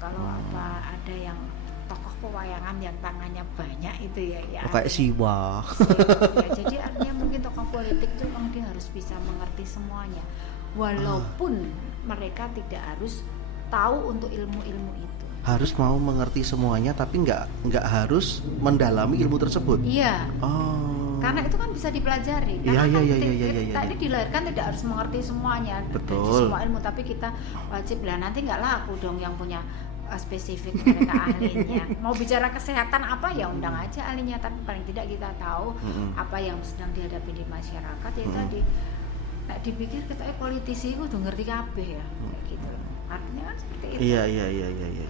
kalau ada yang tokoh pewayangan yang tangannya banyak itu ya kayak Siwa. Ya, jadi artinya mungkin tokoh politik itu memang dia harus bisa mengerti semuanya, walaupun mereka tidak harus tahu untuk ilmu-ilmu itu. Harus mau mengerti semuanya, tapi nggak harus mendalami ilmu tersebut. Iya. Oh. Karena itu kan bisa dipelajari. Iya, Karena iya, kan iya, kita ini dilahirkan tidak harus mengerti semuanya, betul, semua ilmu, tapi kita wajib lah. Nanti nggak laku dong yang punya spesifik mereka ahlinya. Mau bicara kesehatan apa ya undang aja ahlinya, tapi paling tidak kita tahu apa yang sedang dihadapi di masyarakat. Ya tadi dipikir kita politisi itu udah ngerti kabeh ya, kayak gitu. Artinya kan seperti itu. Iya.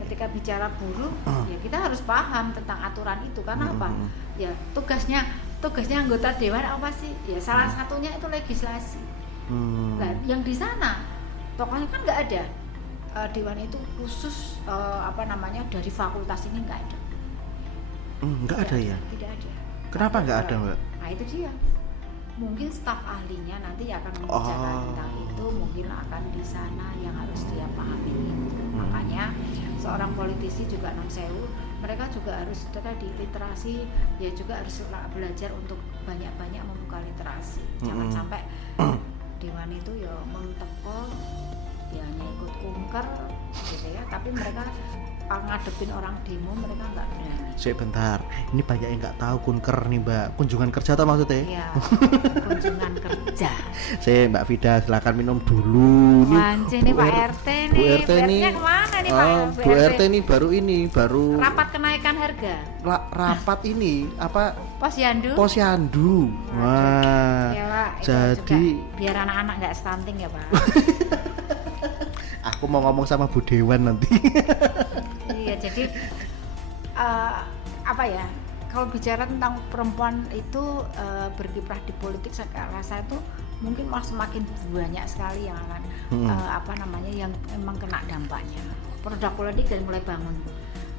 Ketika bicara buruh, ya kita harus paham tentang aturan itu. Karena apa? Ya tugasnya anggota dewan apa sih? Ya salah satunya itu legislasi. Nah, yang di sana pokoknya kan nggak ada dewan itu khusus dari fakultas ini nggak ada. Nggak ada ya? Tidak ada. Kenapa nggak ada, Mbak? Nah itu dia. Mungkin staf ahlinya nanti akan membicarakan tentang itu, mungkin akan di sana yang harus dia pahami itu. Makanya seorang politisi juga non-sewu, mereka juga harus tadi literasi, ya juga harus belajar untuk banyak-banyak membuka literasi. Jangan sampai dewan itu ya menteko, ya hanya ikut kunker gitu ya, tapi mereka ngadepin orang demo mereka nggak berani. Sebentar, ini banyak yang nggak tahu kunker nih Mbak, kunjungan kerja atau maksudnya? Iya, kunjungan kerja. Saya Mbak Vida silakan minum dulu. Mancing nih Pak RT nih. Bu RT nih kemana nih Pak? Bu RT nih baru rapat kenaikan harga. Rapat ini apa? Posyandu. Wah. Ya, Pak, jadi biar anak-anak nggak stunting ya Pak. Aku mau ngomong sama Bu Dewan nanti. Iya, jadi kalau bicara tentang perempuan itu berkiprah di politik, saya rasa itu mungkin malah semakin banyak sekali yang akan yang memang kena dampaknya. Produk politik dari mulai bangun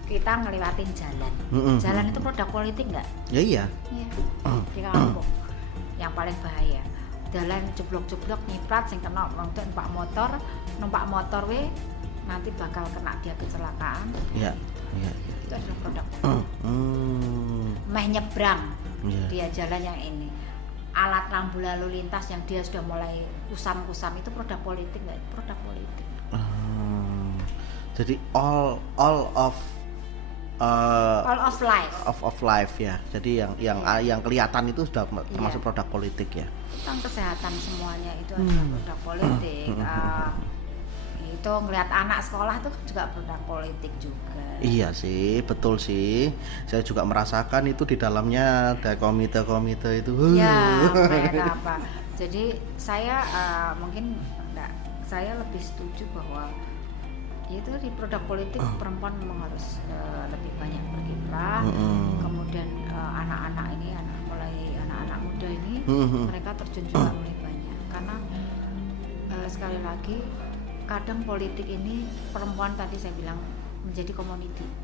kita ngelewatin jalan. Jalan itu produk politik nggak? Ya iya. Di kampung yang paling bahaya. Jalan jeblok-jeblok nyiprat sing kena wong tok numpak motor nanti bakal kena dia kecelakaan. Iya. Itu adalah produk. Meh nyebrang. Dia jalan yang ini. Alat rambu lalu lintas yang dia sudah mulai kusam-kusam itu produk politik enggak? Produk politik. Jadi all of life. Of life ya. Jadi yang kelihatan itu sudah termasuk produk politik ya. Tentang kesehatan semuanya itu adalah produk politik. Itu ngelihat anak sekolah itu juga produk politik juga. Iya sih, betul sih. Saya juga merasakan itu di dalamnya ada komite-komite itu. Ya, kayak apa. Jadi saya saya lebih setuju bahwa itu di produk politik perempuan memang harus lebih banyak berkiprah. Kemudian anak-anak muda ini mereka terjun juga mulai banyak. Karena sekali lagi kadang politik ini perempuan tadi saya bilang menjadi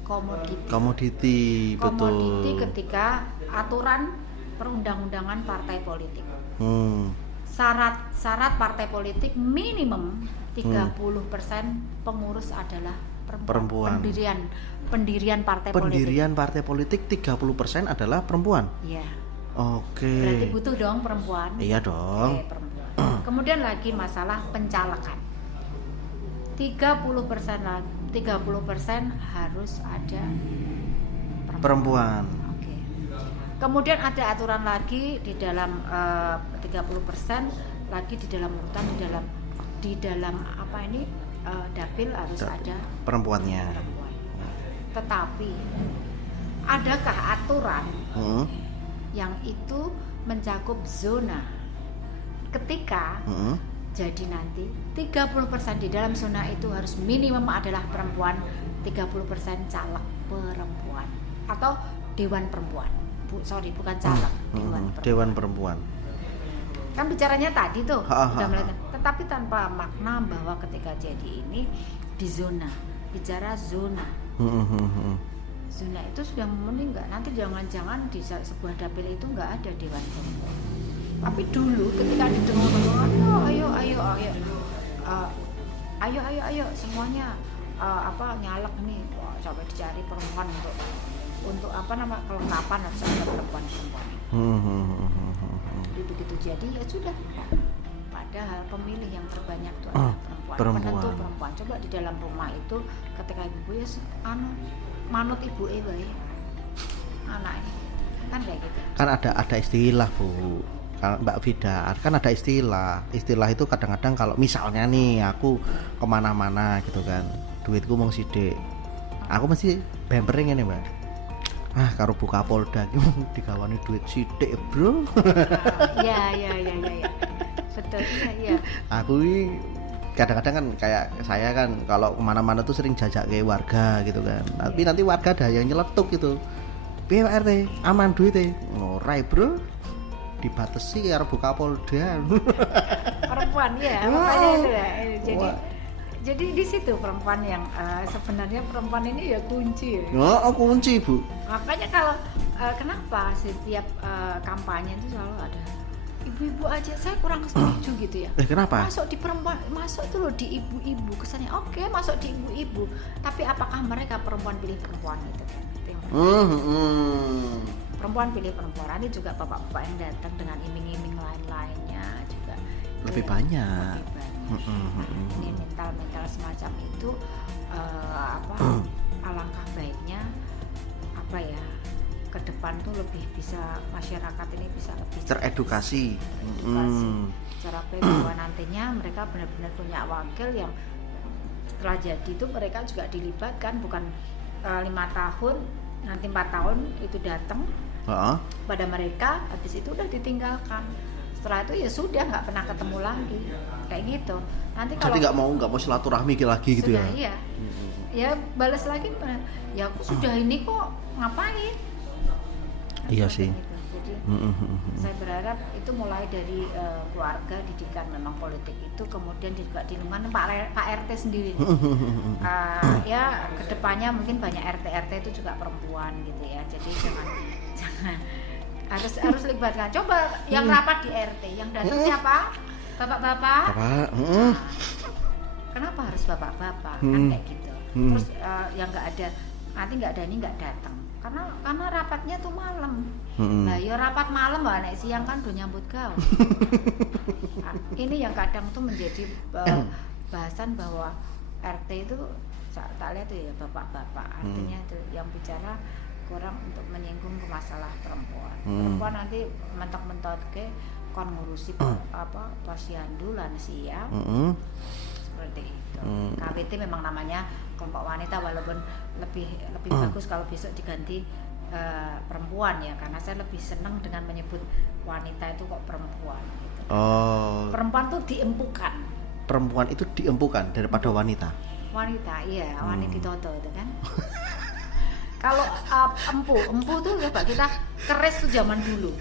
komoditi ketika aturan perundang-undangan partai politik. Syarat partai politik minimum 30% pengurus adalah perempuan. Pendirian partai politik 30% adalah perempuan. Iya. Oke. Berarti butuh dong perempuan. Iya dong. Oke, perempuan. Kemudian lagi masalah pencalekan. 30% harus ada perempuan. Oke. Kemudian ada aturan lagi di dalam 30% lagi di dalam urutan di dalam dapil harus ada perempuannya. Tetapi adakah aturan yang itu mencakup zona ketika jadi nanti 30% di dalam zona itu harus minimum adalah perempuan, 30% caleg perempuan atau dewan perempuan. Bukan caleg, dewan perempuan. Kan bicaranya tadi tuh udah mulai, tetapi tanpa makna bahwa ketika jadi ini di zona, bicara zona. Zona itu sudah memenuhi nggak? Nanti jangan-jangan di sebuah dapil itu nggak ada dewan perempuan. Tapi dulu ketika didengar ayo semuanya nyalek nih, wah, sampai dicari perempuan untuk apa nama kelengkapan harus ada perempuan begitu. Jadi ya sudah, padahal pemilih yang terbanyak itu adalah perempuan. Penentu perempuan. Coba di dalam rumah itu ketika ibu ya manut ibu wae anaknya kan kayak gitu. Kan ada istilah Bu, Mbak Vida, kan ada istilah itu kadang-kadang kalau misalnya nih aku kemana-mana gitu kan, duitku mau sidik, aku mesti pampering ini Mbak, karo Bu Kapolda digawani duit sidik bro. Ya betul ya. Aku ini kadang-kadang kan kayak saya kan kalau kemana-mana tuh sering jajak ke warga gitu kan, tapi nanti warga ada yang nyeletuk gitu, piye Pak RT aman duitnya, ngorai bro, dibatasi karo Bu Kapolda. Perempuan ya, makanya itu ya. Jadi di situ perempuan yang sebenarnya perempuan ini ya kunci ya. Oh, kunci Bu. Makanya kalau kenapa setiap kampanye itu selalu ada ibu-ibu aja, saya kurang setuju gitu ya. Kenapa? Masuk di perempuan, masuk itu loh di ibu-ibu, kesannya oke, masuk di ibu-ibu, tapi apakah mereka perempuan pilih perempuan gitu kan? Perempuan pilih perempuan, nanti juga bapak-bapak yang datang dengan iming-iming lain-lainnya juga lebih banyak. Ini mental semacam itu alangkah baiknya ke depan tuh lebih bisa, masyarakat ini bisa lebih teredukasi. Secara baik bahwa nantinya mereka benar-benar punya wakil yang setelah jadi itu mereka juga dilibatkan, bukan 5 tahun nanti 4 tahun itu datang pada mereka, habis itu udah ditinggalkan, setelah itu ya sudah nggak pernah ketemu lagi kayak gitu. Nanti kalau jadi nggak mau silaturahmi lagi gitu sudah, ya. Ya balas lagi, ya aku sudah ini kok ngapain. Iya sih. Jadi saya berharap itu mulai dari keluarga, didikan memang politik itu, kemudian juga di lingkungan Pak RT sendiri. Ya kedepannya mungkin banyak RT itu juga perempuan gitu ya. Jadi jangan harus libatkan. Coba yang rapat di RT, yang datang siapa? Bapak-bapak. Kenapa harus bapak-bapak? Kan kayak gitu. Terus yang nggak ada, nanti nggak ada ini nggak datang. Karena rapatnya tuh malam. Nah, ya rapat malam Mbak, nek siang kan udah nyambut gawe. Ini yang kadang tuh menjadi bahasan bahwa RT itu tak lihat tuh ya bapak-bapak, artinya itu yang bicara kurang untuk menyinggung ke masalah perempuan. Perempuan nanti mentok-mentok ke kon ngurusi posyandu lansia. Seperti itu. KWT memang namanya kelompok wanita, walaupun lebih bagus kalau besok diganti perempuan ya, karena saya lebih senang dengan menyebut wanita itu kok perempuan gitu. Perempuan tuh diempukan. Perempuan itu diempukan daripada wanita. Wanita, iya, wanita ditoto itu kan. Kalau empu tuh coba kita keris tuh zaman dulu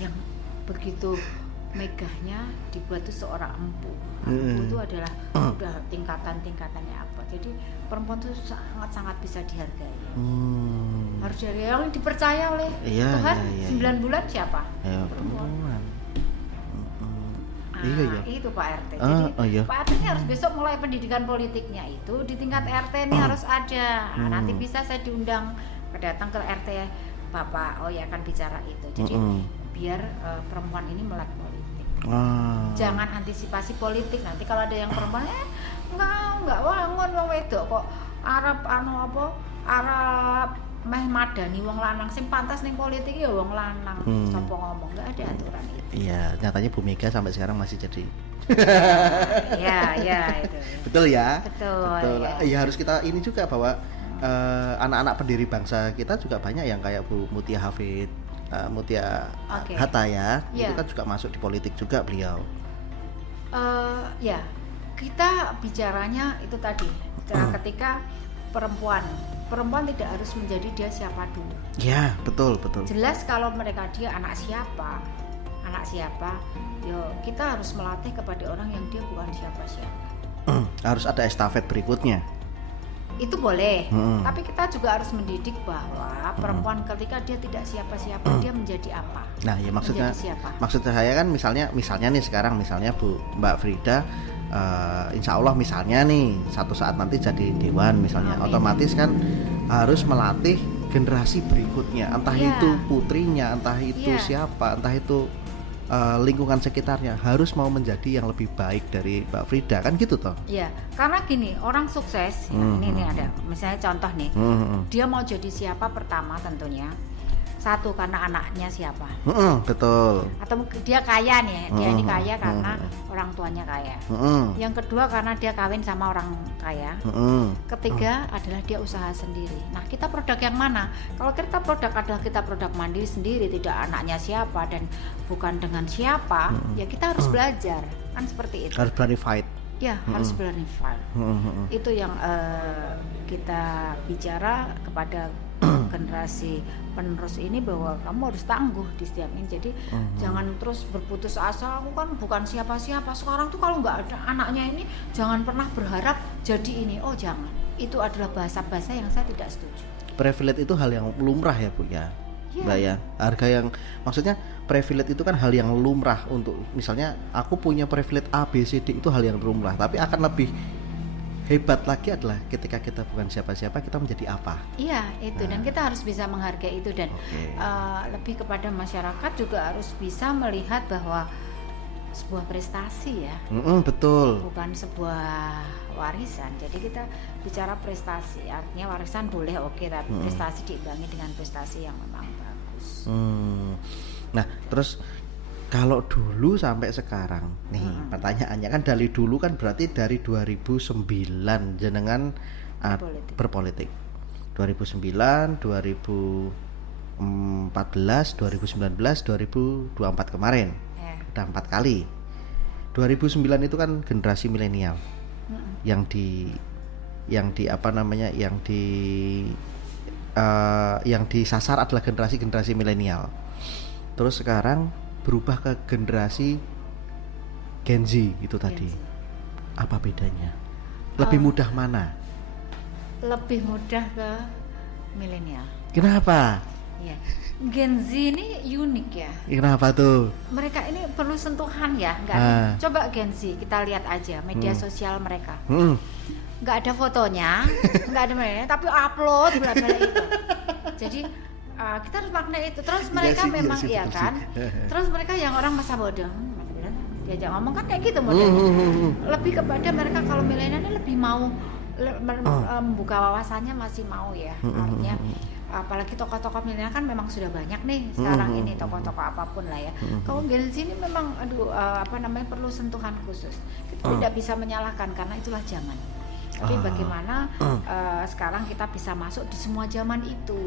yang begitu megahnya dibuat tuh seorang empu. Empu itu adalah udah tingkatannya apa. Jadi perempuan tuh sangat bisa dihargai. Harus dari yang dipercaya oleh Tuhan. 9 bulan siapa? Perempuan. Iya. Itu Pak RT. Jadi Pak RT ini harus besok mulai pendidikan politiknya itu di tingkat RT ini harus ada. Nanti bisa saya diundang datang ke RT Bapak, akan bicara itu. Jadi biar perempuan ini melek politik. Jangan antisipasi politik. Nanti kalau ada yang perempuan enggak wangun wong wedok kok Arab Arab meh madani wong lanang sing pantas ning politik ya wong lanang. Sapa ngomong enggak ada aturan itu. Iya, nyatanya Bu Mega sampai sekarang masih jadi. Ya itu. Betul ya? Betul. Ya harus kita ini juga bahwa anak-anak pendiri bangsa kita juga banyak yang kayak Bu Mutia Hafid, Mutia Hatta ya. Itu kan juga masuk di politik juga beliau. Ya, kita bicaranya itu tadi ketika perempuan tidak harus menjadi dia siapa dulu. Ya, betul. Jelas kalau mereka dia anak siapa, kita harus melatih kepada orang yang dia bukan siapa-siapa. Harus ada estafet berikutnya. Itu boleh, tapi kita juga harus mendidik bahwa perempuan ketika dia tidak siapa-siapa, dia menjadi apa? Nah, ya maksudnya saya kan misalnya nih sekarang misalnya Mbak Frida insya Allah misalnya nih satu saat nanti jadi dewan misalnya, Amin. otomatis kan harus melatih generasi berikutnya, entah Iya. itu putrinya, entah itu Iya. siapa, entah itu lingkungan sekitarnya harus mau menjadi yang lebih baik dari Mbak Frida kan gitu toh. Iya, karena gini, orang sukses, ini ada, misalnya contoh nih, dia mau jadi siapa pertama tentunya, satu karena anaknya siapa, Betul. atau mungkin dia kaya nih, dia ini kaya karena orang tuanya kaya. Yang kedua karena dia kawin sama orang kaya. Ketiga adalah dia usaha sendiri. Nah, kita produk yang mana? Kalau kita produk adalah kita produk mandiri sendiri, tidak anaknya siapa dan bukan dengan siapa, ya kita harus belajar, kan seperti itu. Harus berani fight. Ya, harus berani fight. Itu yang kita bicara kepada generasi penerus ini, bahwa kamu harus tangguh di setiap ini. Jadi jangan terus berputus asa, aku kan bukan siapa-siapa. Sekarang tuh kalau nggak ada anaknya ini, jangan pernah berharap jadi ini. Oh jangan, itu adalah bahasa-bahasa yang saya tidak setuju. Privilege itu hal yang lumrah ya Bu ya. Iya. Mbak ya, harga yang maksudnya privilege itu kan hal yang lumrah. Untuk misalnya aku punya privilege A B C D itu hal yang lumrah, tapi akan lebih hebat lagi adalah ketika kita bukan siapa-siapa, kita menjadi apa. Iya itu, dan kita harus bisa menghargai itu, dan lebih kepada masyarakat juga harus bisa melihat bahwa sebuah prestasi ya, betul. bukan sebuah warisan. Jadi kita bicara prestasi, artinya warisan boleh oke, tapi prestasi diimbangi dengan prestasi yang memang bagus. Nah terus kalau dulu sampai sekarang nih pertanyaannya kan, dari dulu kan berarti dari 2009 jenengan berpolitik. 2009, 2014, 2019, 2024 kemarin. Udah 4 kali. 2009 itu kan generasi milenial. Yang disasar adalah generasi milenial. Terus sekarang berubah ke generasi Gen Z itu tadi. Apa bedanya? Lebih mudah mana? Lebih mudah ke milenial. Kenapa? Ya, Gen Z ini unik ya. Kenapa tuh? Mereka ini perlu sentuhan ya, coba Gen Z kita lihat aja media sosial mereka. Nggak ada fotonya, nggak ada mainnya, tapi upload bla-bla itu. Jadi kita harus makna itu. Terus mereka memang iya kan. Terus mereka yang orang masa bodoh, diajak ngomong kan kayak gitu modelnya. Lebih kepada mereka, kalau milenial ini lebih mau membuka wawasannya, masih mau ya. Artinya apalagi tokoh-tokoh milenial kan memang sudah banyak nih sekarang ini, tokoh-tokoh apapun lah ya. Kalau Gen Z ini memang perlu sentuhan khusus. Kita tidak bisa menyalahkan karena itulah zaman. Tapi bagaimana sekarang kita bisa masuk di semua zaman itu,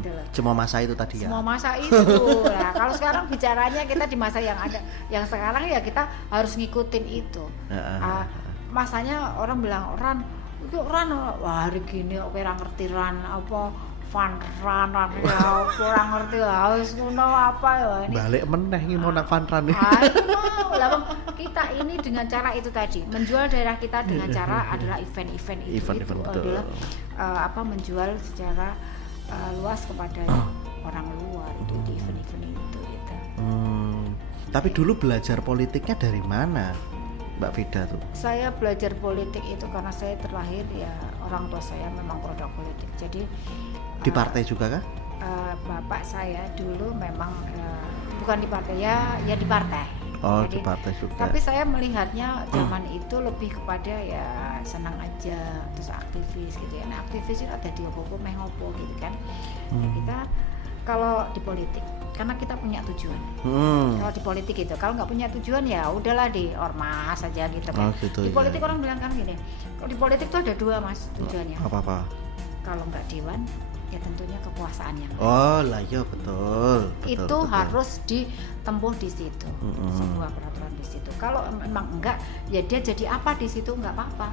gitu loh. Semua masa itu tadi ya. Semua masa itu. Nah, kalau sekarang bicaranya kita di masa yang ada, yang sekarang ya kita harus ngikutin itu. Masanya orang bilang Ran, wah hari gini oke ora ngerti Ran apa Ran ya kurang ngerti harus ngono apa ya ini. Balik meneh iki mau nak Ran nih. Lah kita ini dengan cara itu tadi, menjual daerah kita dengan cara adalah event-event itu adalah menjual secara luas kepada orang luar itu di event-event itu gitu. Tapi dulu belajar politiknya dari mana, Mbak Frida tuh? Saya belajar politik itu karena saya terlahir ya orang tua saya memang produk politik. Jadi di partai juga kah? Bapak saya dulu memang bukan di partai ya di partai. Oh, jadi, di partai juga. Tapi saya melihatnya zaman itu lebih kepada ya senang aja, terus aktivis gitu ya. Nah, aktivis itu ada di opo-opo meh ngopo gitu kan. Ya, kita kalau di politik karena kita punya tujuan. Kalau di politik itu kalau nggak punya tujuan ya udahlah di ormas saja gitu kan. Gitu, di politik orang bilang kan gini, kalau di politik tuh ada dua mas tujuannya. Apa? Kalau nggak dewan ya tentunya kekuasaan yang oh lah ya betul itu harus ditempuh di situ, sebuah peraturan di situ. Kalau memang enggak ya dia jadi apa di situ nggak apa-apa,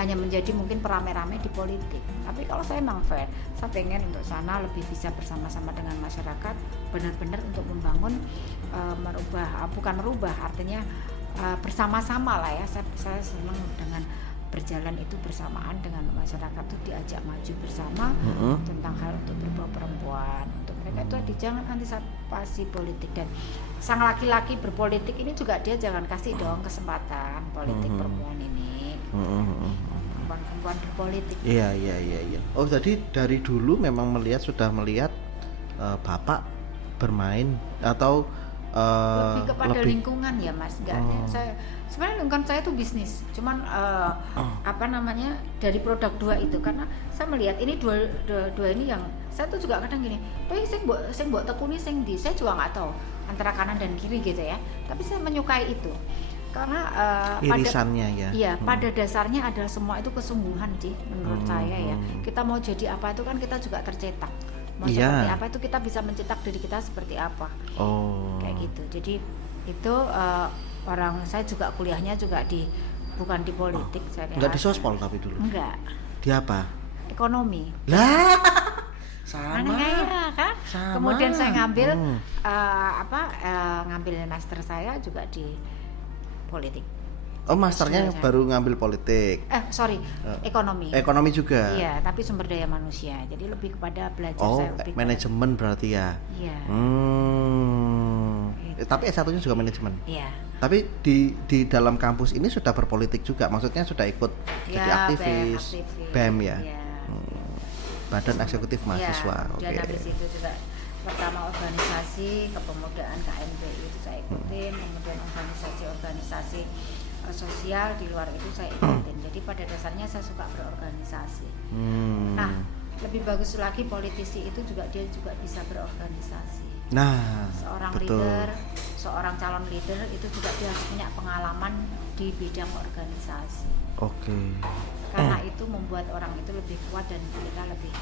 hanya menjadi mungkin perame-rame di politik. Tapi kalau saya memang fair, saya pengen untuk sana lebih bisa bersama-sama dengan masyarakat, benar-benar untuk membangun, merubah artinya bersama-sama lah ya. Saya senang dengan berjalan itu bersamaan dengan masyarakat, itu diajak maju bersama tentang hal untuk berbau perempuan, untuk mereka itu tadi jangan antisipasi politik, dan sang laki-laki berpolitik ini juga dia jangan kasih dong kesempatan politik perempuan ini, perempuan berpolitik. Iya. Oh, jadi dari dulu memang sudah melihat bapak bermain atau lebih kepada lingkungan ya Mas, saya sebenarnya lingkungan saya itu bisnis, cuman dari produk dua itu, karena saya melihat ini dua ini yang saya tuh juga kadang gini, saya mbok tekuni sing ndi, saya juga nggak tahu antara kanan dan kiri gitu ya, tapi saya menyukai itu karena irisannya pada dasarnya adalah semua itu kesungguhan sih menurut saya ya. Kita mau jadi apa itu kan kita juga tercetak, mau seperti apa itu kita bisa mencetak diri kita seperti apa, kayak gitu. Jadi itu orang saya juga kuliahnya juga bukan di politik, saya nggak di sospol tapi dulu enggak, di apa, ekonomi lah sama kan. sama. Kemudian saya ngambil ngambil master saya juga di politik. Oh, masternya baru ngambil politik. Ekonomi. Ekonomi juga. Iya, tapi sumber daya manusia. Jadi lebih kepada belajar. Oh, manajemen berarti ya. Iya. Tapi S1-nya juga manajemen. Iya. Tapi di dalam kampus ini sudah berpolitik juga. Maksudnya sudah ikut jadi aktivis. BEM ya. Iya. Badan Eksekutif Mahasiswa. Dan habis itu juga pertama organisasi kepemudaan KMPI itu saya ikutin, kemudian organisasi sosial di luar itu saya ikutin. Jadi pada dasarnya saya suka berorganisasi. Nah, lebih bagus lagi politisi itu juga dia juga bisa berorganisasi. Nah, seorang betul. Leader, seorang calon leader itu juga dia harus punya pengalaman di bidang organisasi. Oke. Karena itu membuat orang itu lebih kuat dan kita lebih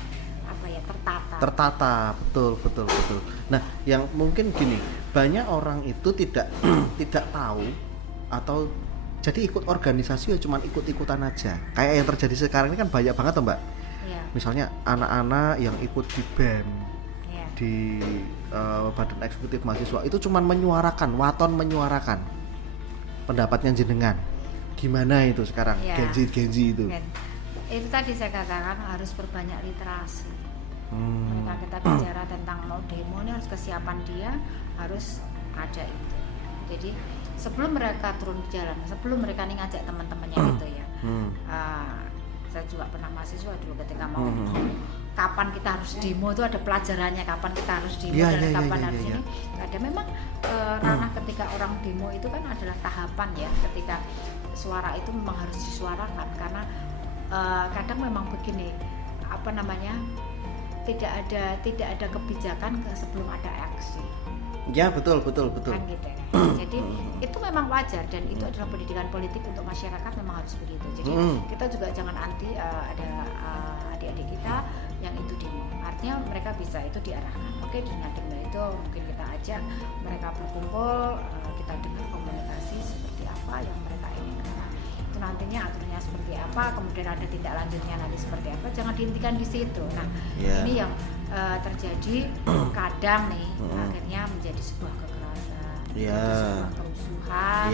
tertata, betul. Nah, yang mungkin gini, banyak orang itu tidak tahu atau jadi ikut organisasi ya cuman ikut-ikutan aja. Kayak yang terjadi sekarang ini kan banyak banget tuh Mbak. Iya. Misalnya anak-anak yang ikut di BEM, iya, di Badan Eksekutif Mahasiswa itu cuman menyuarakan pendapatnya jenengan. Gimana itu sekarang? Iya. Genji itu. Itu tadi saya katakan harus perbanyak literasi. Ketika kita bicara tentang mau demo ini harus kesiapan dia harus ada itu. Jadi sebelum mereka turun ke jalan, sebelum mereka nih ngajak teman-temannya itu ya, saya juga pernah mahasiswa dulu ketika mau kapan kita harus demo itu ada pelajarannya, kapan kita harus demo dan kapan harus ini. Ada memang ranah ketika orang demo itu kan adalah tahapan ya, ketika suara itu memang harus disuarakan karena kadang memang begini tidak ada kebijakan sebelum ada aksi. Ya betul. Kan gitu. Jadi itu memang wajar dan itu adalah pendidikan politik untuk masyarakat memang harus begitu. Jadi kita juga jangan anti ada adik-adik kita yang itu demo. Artinya mereka bisa itu diarahkan. Oke, dengan demo itu mungkin kita ajak mereka berkumpul, kita dengar komunikasi seperti apa yang mereka inginkan. Itu nantinya aturannya seperti apa, kemudian ada tindak lanjutnya nanti seperti apa, jangan dihentikan di situ. Nah, ini yang terjadi kadang nih akhirnya menjadi sebuah kekerasan, sebuah kerusuhan,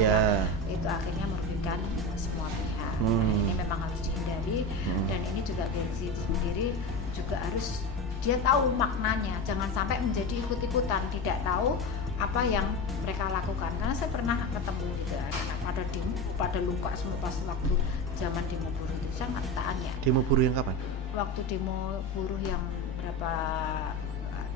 itu akhirnya merugikan semua pihak. Ini memang harus dihindari dan ini juga Genzi sendiri juga harus dia tahu maknanya, jangan sampai menjadi ikut-ikutan, tidak tahu apa yang mereka lakukan. Karena saya pernah ketemu gitu anak-anak pada luka semua pas waktu zaman demo buruh itu, saya nggak tanya. Demo buruh yang kapan? Waktu demo buruh yang berapa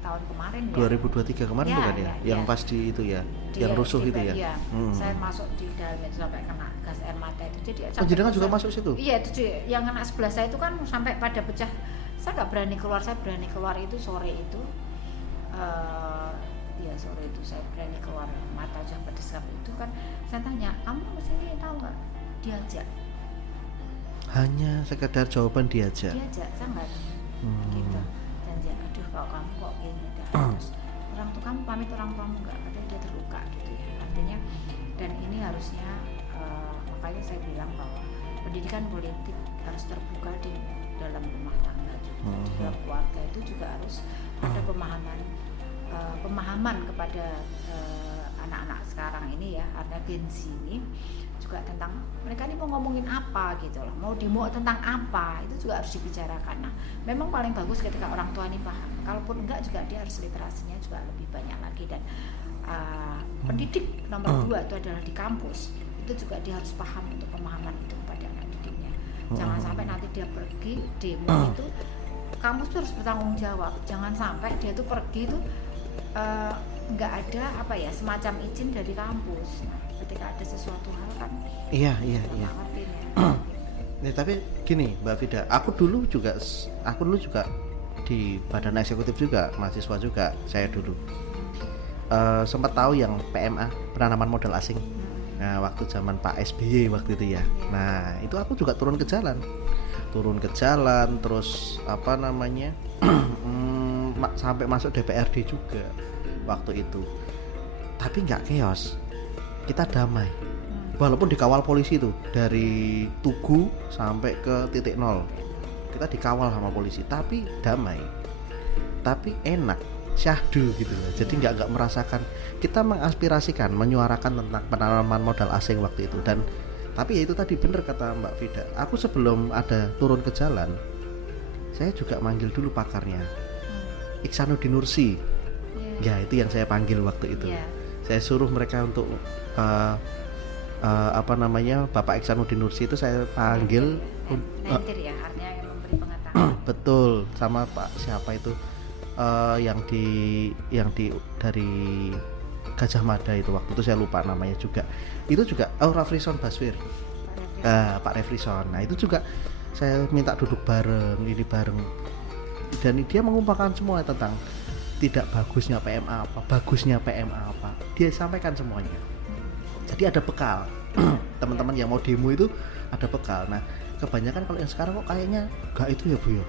tahun kemarin ya? 2023 kemarin bukan ya? Yang pas di itu ya, yang rusuh itu ya? Iya. Saya masuk di dalamnya sampai kena gas air mata itu. Jadi jenengan juga masuk situ? Iya, itu yang kena sebelah saya itu kan sampai pada pecah. Saya nggak berani keluar, saya berani keluar itu sore itu. Sore itu saya berani keluar, mata aja berdesap itu kan. Saya tanya, kamu kesini tahu nggak? Diajak. Hanya sekedar jawaban diajak, saya nggak gitu. Dan dia, aduh kalau kamu kok gini, terus orang tua kamu pamit orang tuamu nggak? Katanya dia terluka gitu ya. Artinya dan ini harusnya makanya saya bilang bahwa pendidikan politik harus terbuka di dalam rumah tangga juga. Di dalam keluarga itu juga harus ada pemahaman kepada anak-anak sekarang ini ya, ada Genzi ini juga tentang mereka ini mau ngomongin apa gitu loh, mau demo tentang apa, itu juga harus dibicarakan. Nah, memang paling bagus ketika orang tua ini paham. Kalaupun enggak juga dia harus literasinya juga lebih banyak lagi. Dan pendidik nomor 2 itu adalah di kampus, itu juga dia harus paham untuk pemahaman itu kepada anak didiknya. Jangan sampai nanti dia pergi demo itu, kampus tuh harus bertanggung jawab. Jangan sampai dia tuh pergi tuh nggak ada apa ya, semacam izin dari kampus. Nah, ketika ada sesuatu hal kan Iya. ngertiin ya. Ya, tapi gini Mbak Vida, aku dulu juga di badan eksekutif juga, mahasiswa juga saya dulu sempat tahu yang PMA, penanaman modal asing. Nah, waktu zaman Pak SBY waktu itu ya. Nah, itu aku juga turun ke jalan, terus apa namanya sampai masuk DPRD juga waktu itu. Tapi nggak chaos, kita damai. Walaupun dikawal polisi tuh dari Tugu sampai ke titik nol, kita dikawal sama polisi, tapi damai, tapi enak, syahdu gitu loh. Jadi nggak merasakan, kita mengaspirasikan, menyuarakan tentang penanaman modal asing waktu itu. Dan tapi ya itu tadi bener kata Mbak Vida, aku sebelum ada turun ke jalan, saya juga manggil dulu pakarnya, Iksanuddin Nursi. Ya itu yang saya panggil waktu itu. Saya suruh mereka untuk apa namanya, Bapak Iksanuddin Nursi itu saya panggil mentir ya, artinya yang memberi pengetahuan. Betul, sama Pak siapa itu yang di dari Gajah Mada itu, waktu itu saya lupa namanya juga. Itu juga Rafrison Baswir, Pak Refrison. Nah itu juga saya minta duduk bareng, ini bareng, dan dia mengumpulkan semua tentang tidak bagusnya PMA apa, bagusnya PMA apa, dia sampaikan semuanya. Jadi ada bekal. Teman-teman yang mau demo itu ada bekal. Nah, kebanyakan kalau yang sekarang kok kayaknya gak itu ya Bu ya.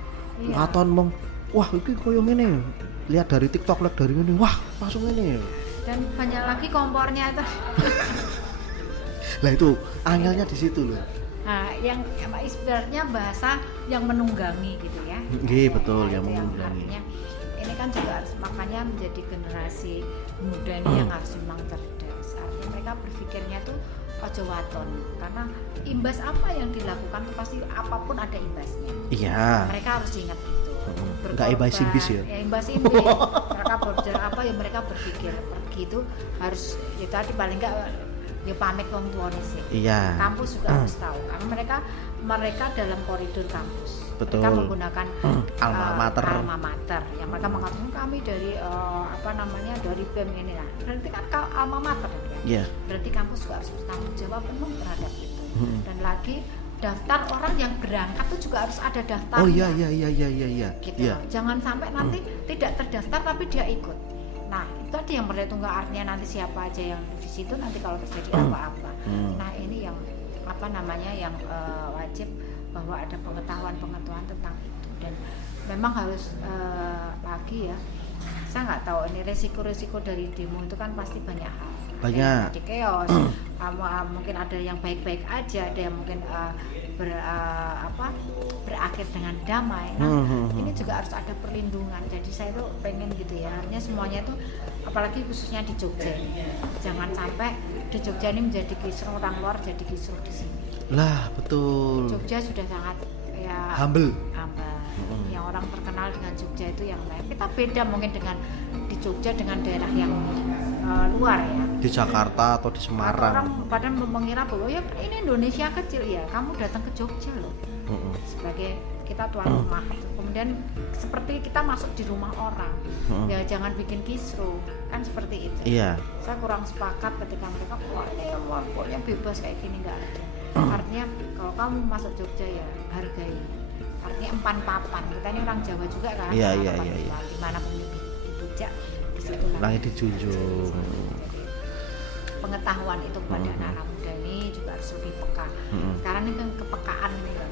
Katon mong, wah ini koyo ngene. Lihat dari TikTok, lihat dari ini, wah langsung ini. Dan banyak lagi kompornya itu. Lah itu angelnya di situ loh. Nah, yang ibaratnya bahasa yang menunggangi gitu ya. Iya betul, yang menunggangi. menunggangi. Artinya ini kan juga harus, makanya menjadi generasi muda ini yang harus memang cerdas. Artinya mereka berpikirnya tuh ojo waton, karena imbas apa yang dilakukan tuh pasti apapun ada imbasnya. Iya. Mereka harus ingat itu. Enggak imbas imbis ya. Ya imbas imbis. Mereka berpikir pergi itu harus ya tadi paling enggak ya pamit wong tuane sih. Iya. Kampus juga harus tahu karena mereka dalam koridor kampus. Betul. Mereka menggunakan alma mater yang mereka mengatakan kami dari dari BEM ini lah. Berarti kan alma mater kan. Iya. Berarti kampus juga harus bertanggung jawab penuh terhadap itu. Dan lagi daftar orang yang berangkat itu juga harus ada daftarnya. Oh iya. Gitu. Iya. Jangan sampai nanti tidak terdaftar tapi dia ikut. Nah, itu tadi yang bertunggal, artinya nanti siapa aja yang di situ nanti kalau terjadi apa-apa. Nah, ini yang yang wajib bahwa ada pengetahuan tentang itu. Dan memang harus lagi ya, saya nggak tahu ini resiko-resiko dari demo itu kan pasti banyak hal. Banyak. Ada chaos, mungkin ada yang baik-baik aja, ada yang mungkin berakhir dengan damai. Nah, ini juga harus ada perlindungan. Jadi saya tuh pengen gitu ya, artinya semuanya itu, apalagi khususnya di Jogja, jangan sampai di Jogja ini menjadi kisruh, orang luar jadi kisruh di sini. Lah betul. Jogja sudah sangat ya humble. Yang orang terkenal dengan Jogja itu yang lain. Kita beda mungkin dengan di Jogja dengan daerah yang luar ya. Di Jakarta atau di Semarang. Orang pada mengira bahwa ya ini Indonesia kecil ya. Kamu datang ke Jogja loh. Sebagai kita tuan rumah. Kemudian seperti kita masuk di rumah orang. Ya jangan bikin kisruh. Kan seperti itu. Iya. Saya kurang sepakat ketika mereka pokoknya bebas kayak gini, enggak ada. Artinya kalau kamu masuk Jogja ya hargai. Artinya empan papan. Kita ini orang Jawa juga kan. Iya. Di mana pun dipijak di situ kan. Langit dijunjung. Pengetahuan itu kepada anak-anak muda ini juga harus lebih peka. Sekarang ini kan kepekaan ini kan.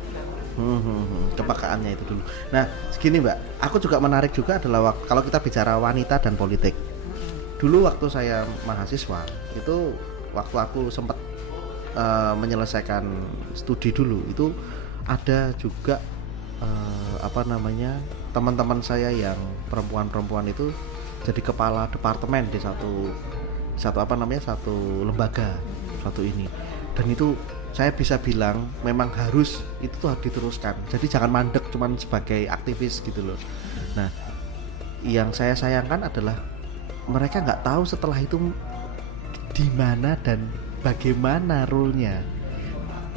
Kepekaannya itu dulu. Nah, segini Mbak, aku juga menarik juga adalah kalau kita bicara wanita dan politik. Dulu waktu saya mahasiswa, itu waktu aku sempat menyelesaikan studi dulu, itu ada juga teman-teman saya yang perempuan-perempuan itu jadi kepala departemen di satu lembaga satu ini. Dan itu saya bisa bilang memang harus itu tuh harus diteruskan. Jadi jangan mandek cuman sebagai aktivis gitu loh. Nah, yang saya sayangkan adalah mereka nggak tahu setelah itu di mana dan bagaimana role-nya.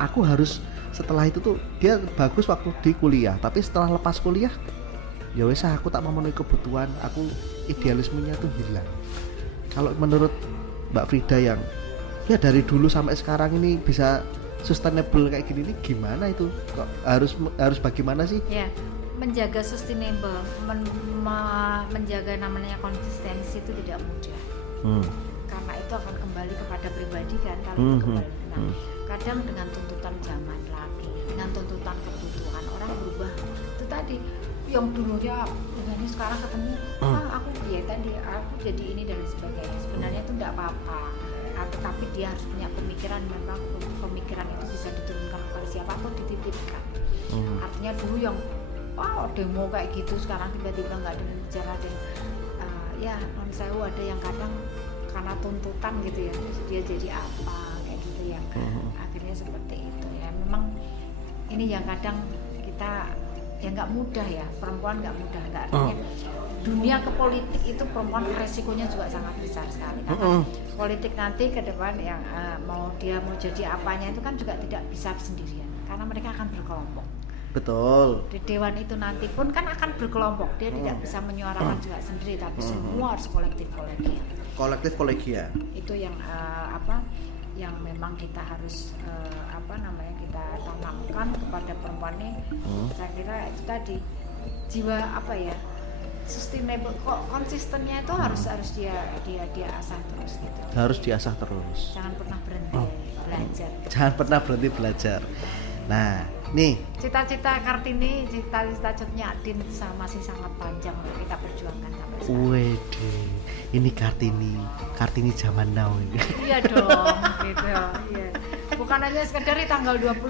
Aku harus setelah itu tuh dia bagus waktu di kuliah, tapi setelah lepas kuliah ya wes aku tak memenuhi kebutuhan, aku idealismenya tuh hilang. Kalau menurut Mbak Frida yang ya dari dulu sampai sekarang ini bisa sustainable kayak gini, ini gimana itu? Kok harus bagaimana sih? Ya, menjaga sustainable, menjaga namanya konsistensi itu tidak mudah. Karena itu akan kembali kepada pribadi kan, kalau itu kembali. Nah, kadang dengan tuntutan zaman lagi, dengan tuntutan kebutuhan orang berubah. Itu tadi yang dulunya ini sekarang ketemu, aku ya tadi aku jadi ini dan sebagainya. Sebenarnya itu tidak apa-apa. Tetapi dia harus punya pemikiran, memang pemikiran itu bisa diturunkan kepada siapa atau dititipkan. Artinya dulu yang demo kayak gitu, sekarang tiba-tiba nggak ada bicara dan ya non sewu ada yang kadang karena tuntutan gitu ya, terus dia jadi apa kayak gitu yang akhirnya seperti itu ya. Memang ini yang kadang kita ya nggak mudah ya, perempuan nggak mudah, nggak artinya dunia ke politik itu perempuan resikonya juga sangat besar sekali karena politik nanti ke depan yang mau jadi apanya itu kan juga tidak bisa sendirian karena mereka akan berkelompok. Betul. Di dewan itu nanti pun kan akan berkelompok, dia tidak bisa menyuarakan juga sendiri, tapi semua harus kolektif kolegial. Itu yang yang memang kita harus kita tanamkan kepada perempuan ini. Saya kira itu tadi jiwa sustainable, konsistennya itu harus dia asah terus gitu. Harus diasah terus. Jangan pernah berhenti belajar. Jangan pernah berhenti belajar. Nah, nih cita-cita Kartini, cita-cita Cutnya Adin masih sangat panjang untuk kita perjuangkan sampai sekarang. Wede, ini Kartini zaman now ini. Iya dong, gitu. Iya. Bukan hanya sekedar di tanggal 21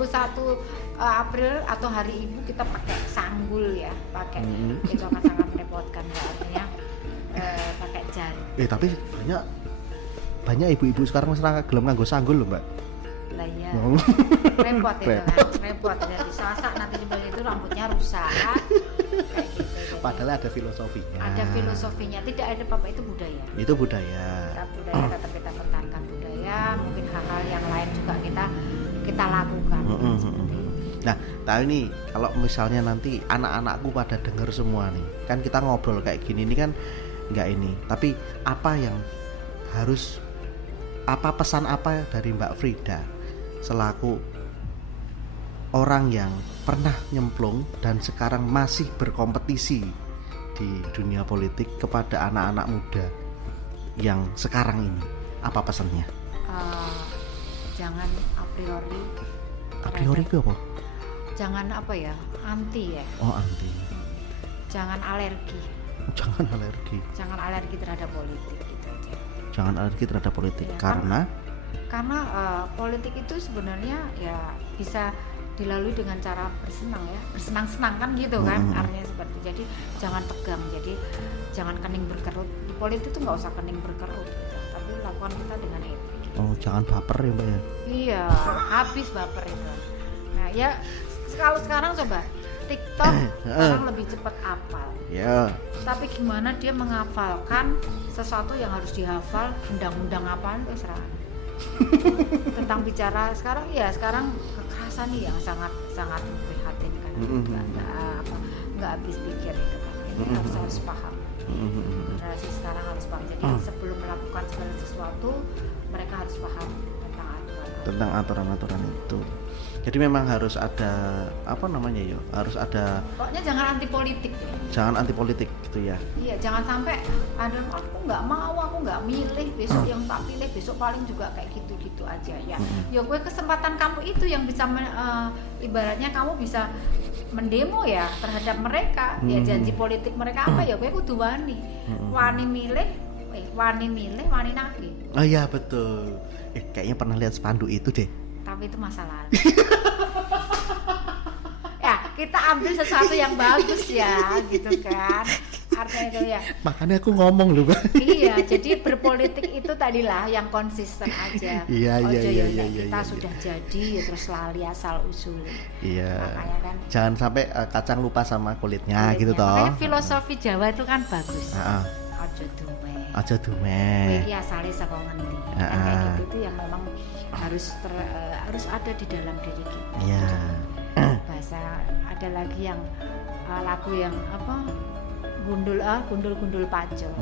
April atau Hari Ibu kita pakai sanggul ya, pakai itu akan sangat merepotkan ya, artinya pakai jari. Tapi banyak ibu-ibu sekarang masih gelem nganggo sanggul loh, Mbak. Lah iya. Repot itu kan, repot dari sasak nanti juga itu rambutnya rusak. Kayak gitu. Padahal ada filosofinya. Ada filosofinya, tidak ada apa-apa, itu budaya. Itu budaya. Budaya tetap kita pertahankan budaya, mungkin hal-hal yang lain juga kita lakukan. Seperti itu. Nah, tahu nih kalau misalnya nanti anak-anakku pada denger semua nih, kan kita ngobrol kayak gini ini kan nggak ini, tapi pesan apa dari Mbak Frida selaku orang yang pernah nyemplung dan sekarang masih berkompetisi di dunia politik kepada anak-anak muda yang sekarang ini, apa pesannya? Jangan a priori itu apa? Jangan anti ya. Anti. Jangan alergi terhadap politik gitu aja. Jangan alergi terhadap politik ya, karena politik itu sebenarnya ya bisa dilalui dengan cara bersenang-senang kan gitu kan, artinya seperti, jadi jangan tegang, jadi jangan kening berkerut di politik itu, nggak usah kening berkerut gitu, tapi lakukan kita dengan etik gitu. Jangan baper ya Mbak ya. Iya, habis baper itu. Nah ya kalau sekarang coba TikTok orang lebih cepat hafal. Ya. Tapi gimana dia menghafalkan sesuatu yang harus dihafal, undang-undang apaan itu serah. Tentang bicara sekarang kekerasan nih yang sangat memprihatinkan. Nggak habis pikir itu kan. Ini harus paham. Generasi sekarang harus paham. Jadi sebelum melakukan segala sesuatu mereka harus paham tentang aturan itu. Jadi memang harus ada harus ada. Pokoknya jangan anti politik. Jangan anti politik gitu ya. Iya, jangan sampai aku nggak mau, aku nggak milih, besok yang tak pilih besok paling juga kayak gitu aja ya. Ya gue kesempatan kamu itu yang bisa ibaratnya kamu bisa mendemo ya terhadap mereka. Ya janji politik mereka apa ya gue kudu wani milih, wani nagih. Oh iya betul. Kayaknya pernah lihat spanduk itu deh. Tapi itu masa lalu. Ya, kita ambil sesuatu yang bagus ya, gitu kan. Artinya itu ya. Makanya aku ngomong loh, Mbak. Iya, jadi berpolitik itu tadilah yang konsisten aja. Iya, Ojo iya, ya, iya, kita iya, sudah jadi ya terus lali asal usul. Iya. Makanya kan Jangan sampai kacang lupa sama kulitnya gitu toh. makanya filosofi Jawa itu kan bagus. Heeh. Ojo dume. Aja dume. Iki asale saka ngendi. Kan Heeh. kayak gitu tuh yang memang harus ada di dalam diri kita. Iya. Bahasa ada lagi yang lagu yang apa? Gundul pacul.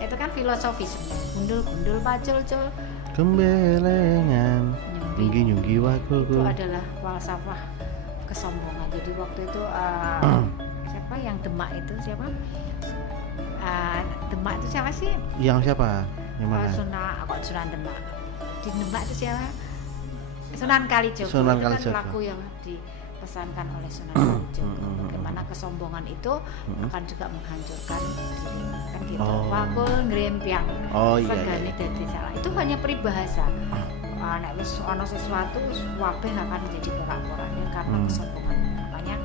Itu kan filosofi sebenarnya. Gundul pacul cul. Gembelengan Nyunggi. nyunggi Itu wakulku. adalah falsafah kesombongan. Jadi waktu itu siapa yang Demak itu siapa? Demak itu siapa sih? Yang siapa? Yang mana? Sunan Demak. Di Demak itu siapa? Sunan Kalijogo. Sunan Itu kan Kalijogo. lagu yang dipesankan oleh Sunan Kalijogo. Bagaimana kesombongan itu akan juga menghancurkan diri. Kan gitu. Oh. Wakul ngrempiang. Oh iya. Segane dadi salah. Itu hanya peribahasa. Nek wis ana sesuatu wis kabeh akan menjadi porak-poranda karena kesombongan. Makanya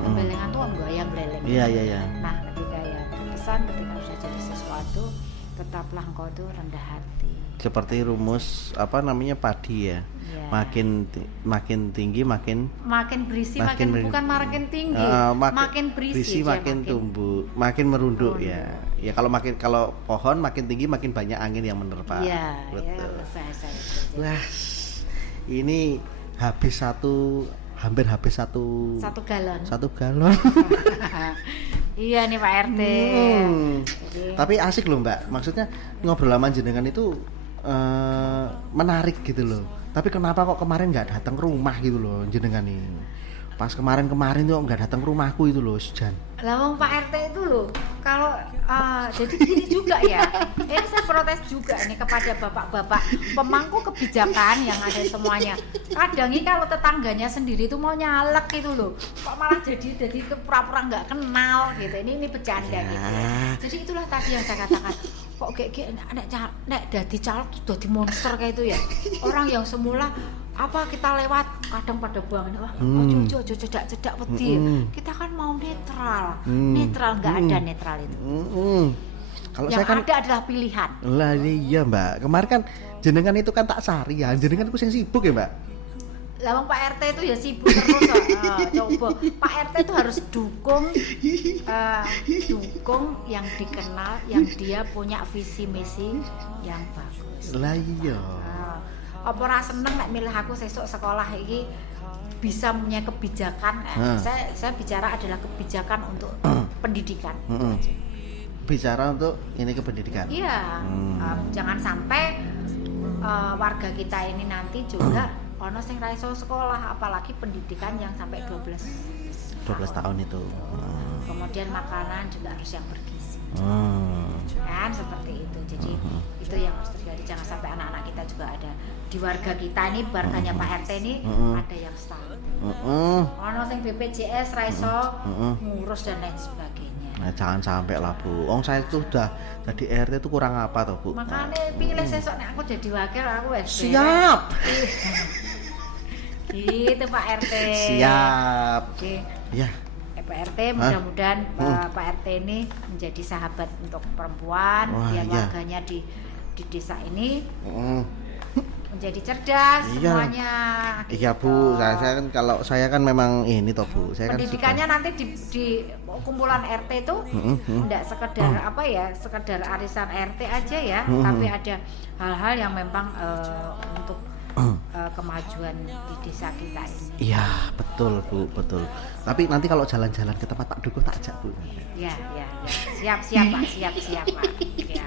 gembelengan tuh goyang leleng. Iya, iya, iya. Nah, ketika ya berpesan ketika sudah jadi sesuatu, tetaplah engkau tuh rendah hati. Seperti rumus apa namanya padi ya. Ya. Makin tinggi makin berisi makin bukan makin tinggi, makin berisi dia makin tumbuh, makin merunduk ya. Ya kalau pohon makin tinggi makin banyak angin yang menerpa. Iya, Betul. ya, bahasa itu. Wah, ini hampir habis satu galon. galon. Iya nih Pak RT. Jadi, Tapi asik loh Mbak, maksudnya ngobrol sama jenengan itu menarik gitu loh. Tapi kenapa kok kemarin nggak datang ke rumah gitu loh jenengan nih? Pas kemarin tuh nggak datang ke rumahku itu loh, Jan. lah wong Pak RT itu loh, kalau jadi gini juga ya, ini saya protes juga nih kepada bapak-bapak pemangku kebijakan yang ada semuanya. Kadang ini kalau tetangganya sendiri itu mau nyalek itu loh, kok malah jadi pura-pura nggak kenal gitu. Ini bercanda gitu. Jadi itulah tadi yang saya katakan, kok kayak nek dadi caleg dadi monster kayak itu ya. Orang yang semula apa kita lewat kadang pada bangun wah ojo cedak wedi. Kita kan mau netral nggak ada netral itu. Kalau yang saya kan ada adalah pilihan. lah iya Mbak, kemarin kan jenengan itu kan tak sari ya, jenengan itu yang sibuk ya Mbak. Lah wong Pak RT itu ya sibuk terus kok. Coba Pak RT itu harus dukung yang dikenal, yang dia punya visi misi yang bagus. Lah iya. Apa ora seneng nek milih aku sesuk sekolah iki bisa punya kebijakan. Saya bicara adalah kebijakan untuk pendidikan. Bicara untuk ini ke pendidikan. Iya. Jangan sampai warga kita ini nanti juga ono sing ra iso sekolah, apalagi pendidikan yang sampai 12 tahun itu. Kemudian makanan juga harus yang bergizi. Kan seperti itu. Jadi itu yang harus terjadi, jangan sampai anak-anak kita juga ada di warga kita ini, warganya Pak RT ini ada yang stunting. Ono sing BPJS ra iso ngurus dan lain sebagainya. Nah, jangan sampai lah Bu. Saya tuh udah jadi RT itu kurang apa toh Bu? Makanya pilih sesok nek aku jadi wakil aku wis siap. Gitu Pak RT. Siap. Oke. Ya. Pak RT mudah-mudahan Pak RT ini menjadi sahabat untuk perempuan. Wah, biar iya. warganya di desa ini menjadi cerdas semuanya. Iya gitu. Bu, saya kan kalau saya kan memang ini toh Bu. Saya pendidikannya kan nanti di kumpulan RT itu tidak sekedar apa ya, sekedar arisan RT aja ya, tapi ada hal-hal yang memang untuk kemajuan di desa kita ini. Iya, betul Bu, betul. Tapi nanti kalau jalan-jalan ke tempat Pak Dukuh tak ajak Bu. Ya. Siap Pak, siap Pak. Ya.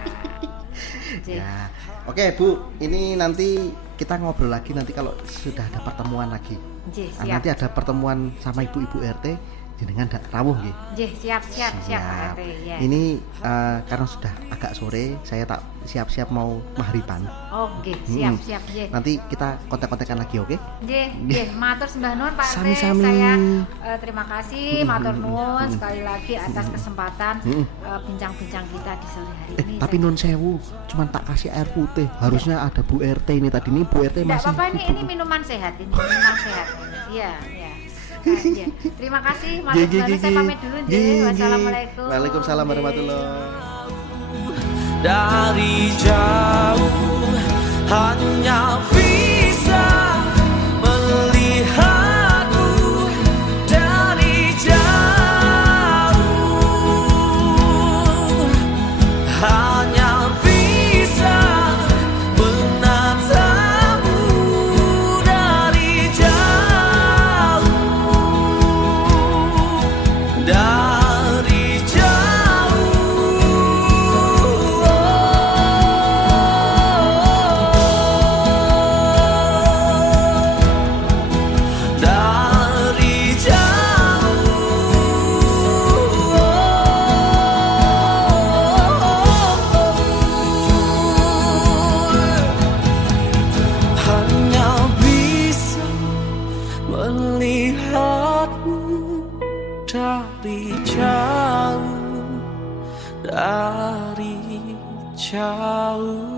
Ya. Oke Bu, ini nanti kita ngobrol lagi nanti kalau sudah ada pertemuan lagi. Siap. Nanti ada pertemuan sama ibu-ibu RT jenengan ndak rawuh nggih. Siap Pak RT ya. Ini karena sudah agak sore, saya tak siap-siap mau maghriban. Oke, siap. Nanti kita kontak-kontakan lagi, oke? Nggih, matur sembah nuwun Pak RT. Sami-sami. Saya terima kasih, matur nuwun sekali lagi atas kesempatan bincang-bincang kita di sore hari ini. Tapi nun sewu, cuman tak kasih air putih. Harusnya ada Bu RT ini tadi, nih Bu RT Nggak masih. apa-apa, ini minuman sehat ini, minuman sehat. Iya. Ya. Terima kasih Mas Ye, ye, Usmana, ye, saya ye. pamit dulu Ye, ye. deh. Wassalamualaikum. Waalaikumsalam Ye. warahmatullahi. Dari jauh hanya bisa melihatmu dari jauh, hanya bisa menatapmu dari jauh, dari melihatmu dari jauh, dari jauh.